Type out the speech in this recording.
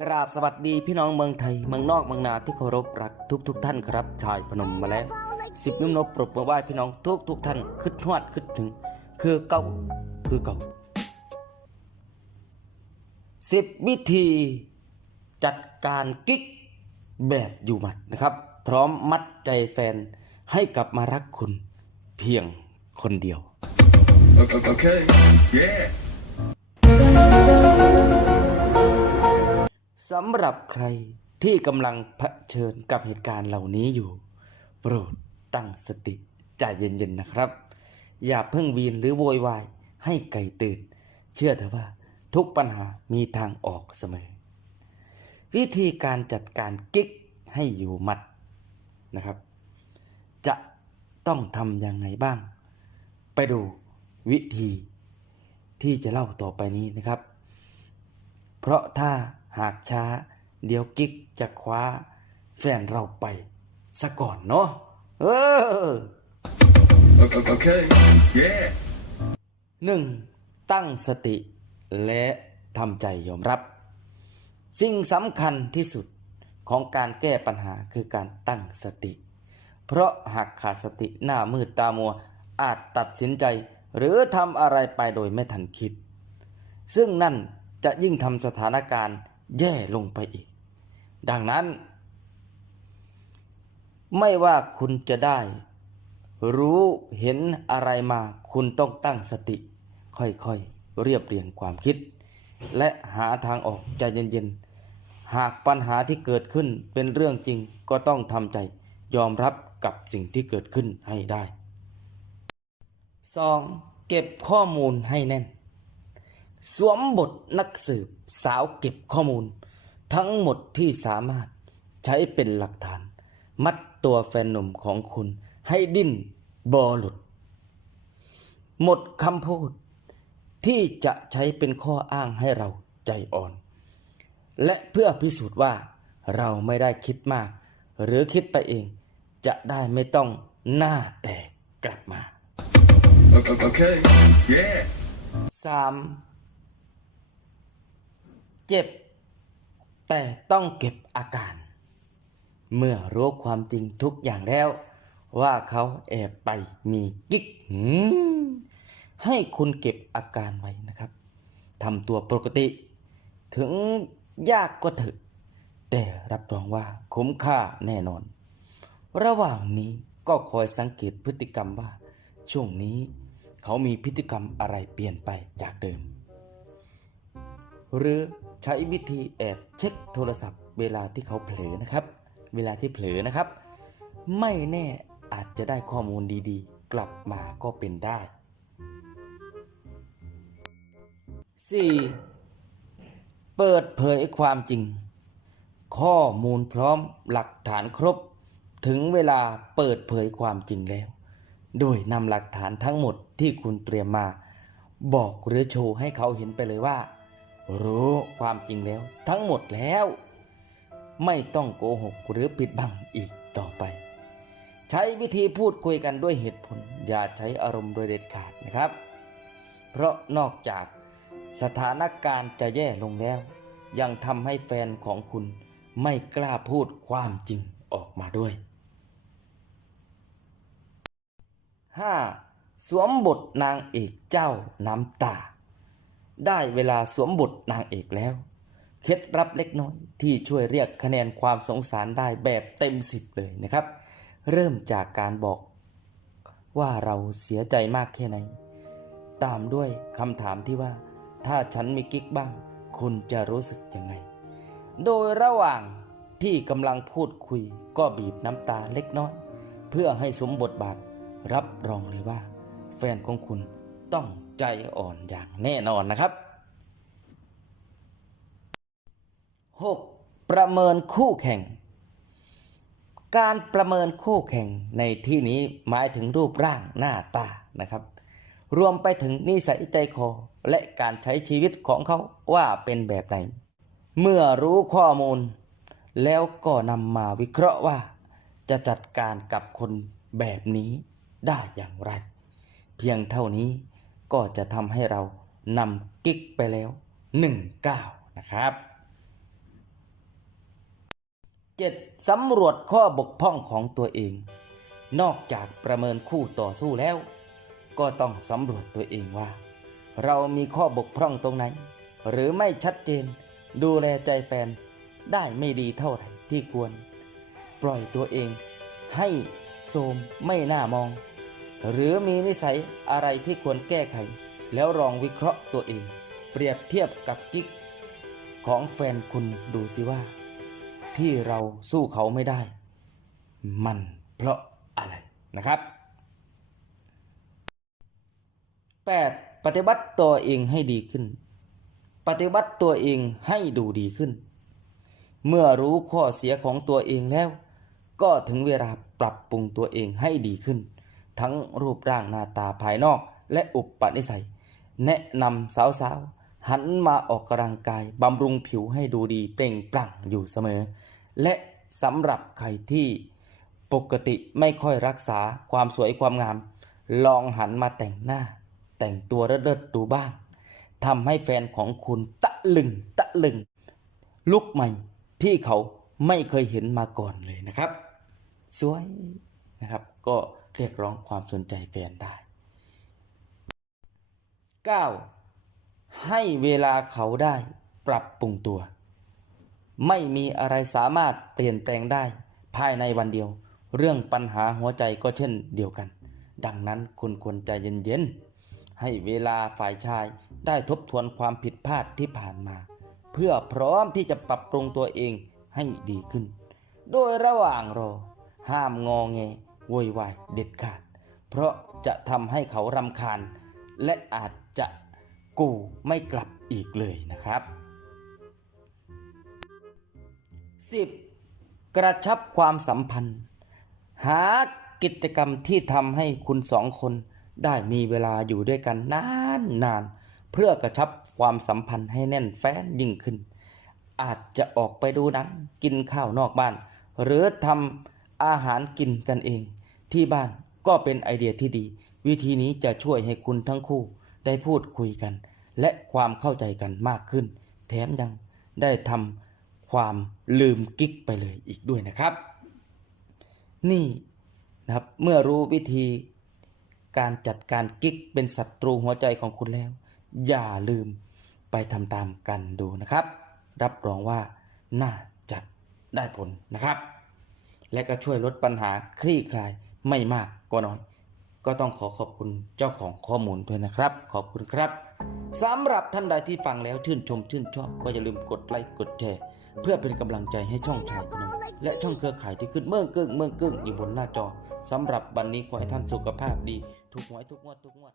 กราบสวัสดีพี่น้องเมืองไทยเมืองนอกเมืองนาที่เคารพรักทุกทุกท่านครับ ชายพนมมาแล้วสิบนิ้วนบปรบมือไหว้พี่น้องทุกทุกท่านคิดฮวดคิดถึง คือเก่าคือเก่าสิบวิธีจัดการกิ๊กแบบอยู่หมัดนะครับ พร้อมมัดใจแฟนให้กลับมารักคุณเพียงคนเดียว Okay. Yeah. ำหรับใครที่กำลังเผชิญกับเหตุการณ์เหล่านี้อยู่ โปรดตั้งสติใจเย็นๆนะครับ อย่าเพิ่งวีนหรือโวยวายให้ไก่ตื่น เชื่อเถอะว่าทุกปัญหามีทางออกเสมอ วิธีการจัดการกิ๊กให้อยู่หมัดนะครับ จะต้องทำยังไงบ้าง ไปดูวิธีที่จะเล่าต่อไปนี้นะครับ เพราะถ้า หากช้า เดี๋ยวกิ๊กจะคว้า แฟนเราไปซะก่อนเนาะเออ Okay. Yeah. หนึ่งตั้งสติ และทำใจยอมรับ สิ่งสำคัญที่สุดของการแก้ปัญหาคือการตั้งสติ เพราะหากขาดสติหน้ามืดตามัวอาจตัดสินใจ หรือทำอะไรไปโดยไม่ทันคิด ซึ่งนั่นจะยิ่งทำสถานการณ์ แย่ลงไปอีก ดังนั้น ไม่ว่าคุณจะได้ รู้เห็นอะไรมาคุณต้องตั้งสติ ค่อยๆ เรียบเรียงความคิด และหาทางออกใจเย็นๆ หากปัญหาที่เกิดขึ้นเป็นเรื่องจริงก็ต้องทำใจยอมรับกับสิ่งที่เกิดขึ้นให้ได้ 2. เก็บข้อมูลให้แน่น สวมบทนักสืบสาวเก็บข้อมูล ทั้งหมดที่สามารถใช้เป็นหลักฐาน มัดตัวแฟนหนุ่มของคุณให้ดิ้นบอหลุด หมดคำพูดที่จะใช้เป็นข้ออ้างให้เราใจอ่อน และเพื่อพิสูจน์ว่าเราไม่ได้คิดมาก หรือคิดไปเองจะได้ไม่ต้องหน้าแตกกลับมา Okay. Yeah. สาม เจ็บ แต่ต้องเก็บอาการ เมื่อรู้ความจริงทุกอย่างแล้ว ว่าเขาแอบไปมีกิ๊กให้คุณเก็บอาการไว้นะครับทำตัวปกติ ถึงยากก็เถอะแต่รับรองว่าคุ้มค่าแน่นอน ระหว่างนี้ก็คอยสังเกตพฤติกรรมว่า ช่วงนี้เขามีพฤติกรรมอะไรเปลี่ยนไปจากเดิม หรือ ใช้วิธีแอบเช็คโทรศัพท์ เวลาที่เขาเผลอนะครับ เวลาที่เผลอนะครับ ไม่แน่อาจจะได้ข้อมูลดีๆ กลับมาก็เป็นได้ 4. เปิดเผยความจริง ข้อมูลพร้อมหลักฐานครบ ถึงเวลาเปิดเผยความจริงแล้ว โดยนำหลักฐานทั้งหมดที่คุณเตรียมมา บอกหรือโชว์ให้เขาเห็นไปเลยว่า รู้ความจริงแล้ว ทั้งหมดแล้ว ไม่ต้องโกหกหรือปิดบังอีกต่อไป ใช้วิธีพูดคุยกันด้วยเหตุผล อย่าใช้อารมณ์โดยเด็ดขาดนะครับ เพราะนอกจากสถานการณ์จะแย่ลงแล้ว ยังทำให้แฟนของคุณไม่กล้าพูดความจริงออกมาด้วย 5. สวมบทนางเอกเจ้าน้ำตา ได้เวลาสวมบทนางเอกแล้ว เคล็ดลับเล็กน้อยที่ช่วยเรียกคะแนนความสงสารได้แบบเต็มสิบเลยนะครับ เริ่มจากการบอกว่าเราเสียใจมากแค่ไหน ตามด้วยคำถามที่ว่า ถ้าฉันมีกิ๊กบ้าง คุณจะรู้สึกยังไง โดยระหว่างที่กำลังพูดคุยก็บีบน้ำตาเล็กน้อย เพื่อให้สมบทบาทรับรองเลยว่า แฟนของคุณต้อง ใจอ่อนอย่างแน่นอนนะครับ 6. ประเมินคู่แข่ง การประเมินคู่แข่งในที่นี้หมายถึงรูปร่างหน้าตานะครับ รวมไปถึงนิสัยใจคอและการใช้ชีวิตของเขาว่าเป็นแบบไหน เมื่อรู้ข้อมูล แล้วก็นำมาวิเคราะห์ว่า จะจัดการกับคนแบบนี้ได้อย่างไร เพียงเท่านี้ ก็จะทำให้เรานำกิ๊กไปแล้วหนึ่งก้านะครับ 7. สำรวจข้อบกพร่องของตัวเอง นอกจากประเมินคู่ต่อสู้แล้ว ก็ต้องสำรวจตัวเองว่า เรามีข้อบกพร่องตรงไหน หรือไม่ชัดเจนดูแลใจแฟนได้ไม่ดีเท่าไหร่ที่ควร ปล่อยตัวเองให้โทรมไม่น่ามอง หรือมีนิสัยอะไรที่ควรแก้ไข แล้วลองวิเคราะห์ตัวเอง เปรียบเทียบกับกิ๊กของแฟนคุณดูสิว่า ที่เราสู้เขาไม่ได้ มันเพราะอะไรนะครับ 8. ปฏิบัติตัวเองให้ดีขึ้น ปฏิบัติตัวเองให้ดูดีขึ้น เมื่อรู้ข้อเสียของตัวเองแล้ว ก็ถึงเวลาปรับปรุงตัวเองให้ดีขึ้น ทั้งรูปร่างหน้าตาภายนอกและอุปนิสัย แนะนำสาวๆ หันมาออกกำลังกายบำรุงผิวให้ดูดีเปล่งปลั่งอยู่เสมอ และสำหรับใครที่ปกติไม่ค่อยรักษาความสวยความงาม ลองหันมาแต่งหน้า แต่งตัวเลิศๆดูบ้างทำให้แฟนของคุณตะลึงตะลึง ลุกใหม่ที่เขาไม่เคยเห็นมาก่อนเลยนะครับ สวยนะครับ ก็ เรียกร้องความสนใจแฟนได้ 9. ให้เวลาเขาได้ปรับปรุงตัว ไม่มีอะไรสามารถเปลี่ยนแปลงได้ ภายในวันเดียว เรื่องปัญหาหัวใจก็เช่นเดียวกัน ดังนั้นคุณควรใจเย็นๆ ให้เวลาฝ่ายชายได้ทบทวนความผิดพลาดที่ผ่านมา เพื่อพร้อมที่จะปรับปรุงตัวเองให้ดีขึ้น โดยระหว่างรอ ห้ามงอแง โวยวายเด็ดขาด เพราะจะทำให้เขารำคาญ และอาจจะกูไม่กลับอีกเลยนะครับ 10. กระชับความสัมพันธ์ หากิจกรรมที่ทำให้คุณสองคนได้มีเวลาอยู่ด้วยกันนานนานๆเพื่อกระชับความสัมพันธ์ให้แน่นแฟ้นยิ่งขึ้น อาจจะออกไปดูหนังกินข้าวนอกบ้าน หรือทำอาหารกินกันเอง ที่บ้านก็เป็นไอเดียที่ดี วิธีนี้จะช่วยให้คุณทั้งคู่ได้พูดคุยกัน และความเข้าใจกันมากขึ้น แถมยังได้ทำความลืมกิ๊กไปเลยอีกด้วยนะครับ นี่นะครับเมื่อรู้วิธีการจัดการกิ๊กเป็นศัตรูหัวใจของคุณแล้ว อย่าลืมไปทำตามกันดูนะครับ รับรองว่าน่าจะได้ผลนะครับ และก็ช่วยลดปัญหาคลี่คลาย ไม่มากก็น้อย ก็ต้องขอขอบคุณเจ้าของข้อมูลด้วยนะครับ ขอบคุณครับสำหรับท่านใดที่ฟังแล้วชื่นชมชื่นชอบก็อย่าลืมกดไลค์กดแชร์เพื่อเป็นกำลังใจให้ช่องชายพนมและช่องเครือข่ายที่ขึ้นเมืองกึ่งเมืองกึ่งอยู่บนหน้าจอสำหรับวันนี้ขอให้ท่านสุขภาพดีถูกหวยทุกงวดทุกงวด